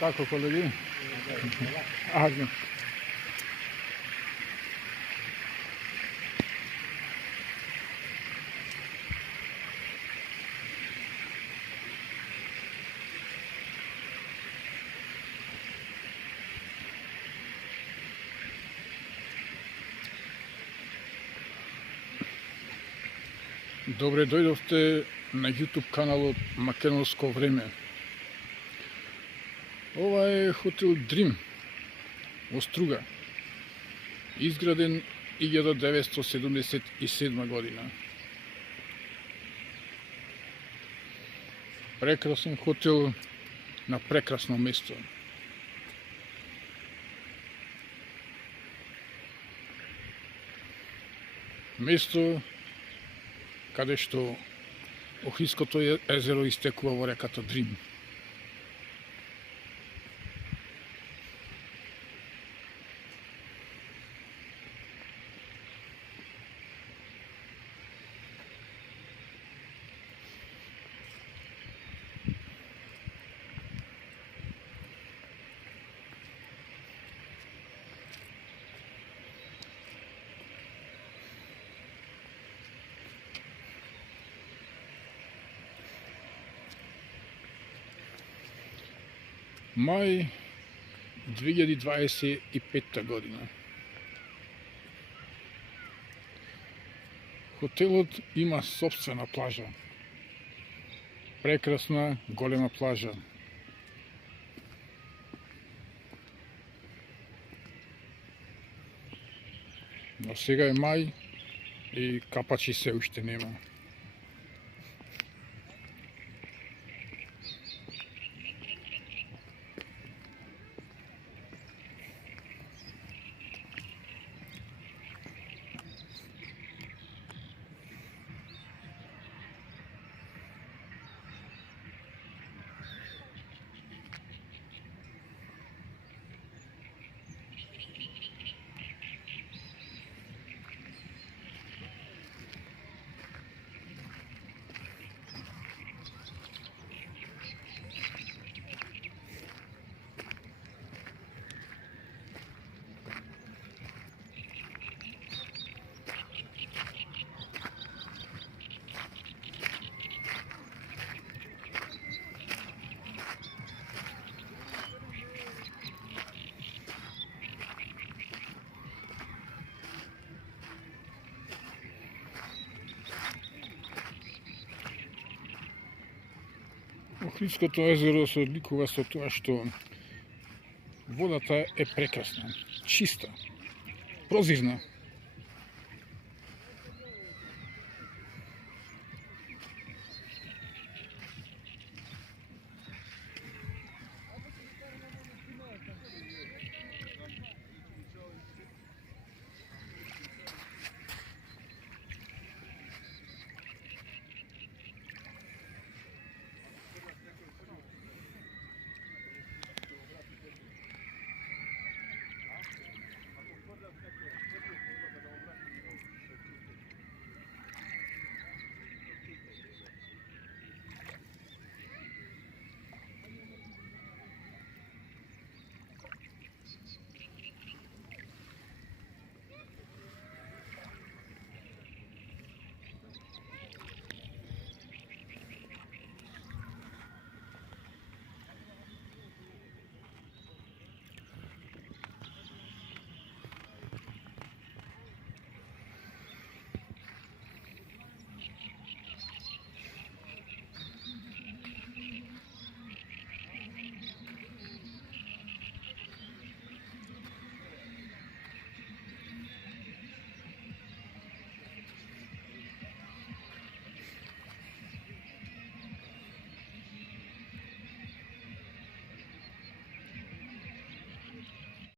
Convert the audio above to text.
Kako колеги? Ajde. Добре дојдовте на YouTube каналот Македонско време. Ова е хотел Дрим во Струга, изграден 1977 година. Прекрасен хотел на прекрасно место. Место каде што Охридското езеро истекува во реката Дрим. Мај 2025 година. Хотелот има сопствена плажа. Прекрасна, голема плажа. Но сега е мај и капачи се уште нема. Охридското езеро се одликува со тоа што водата е прекрасна, чиста, прозирна.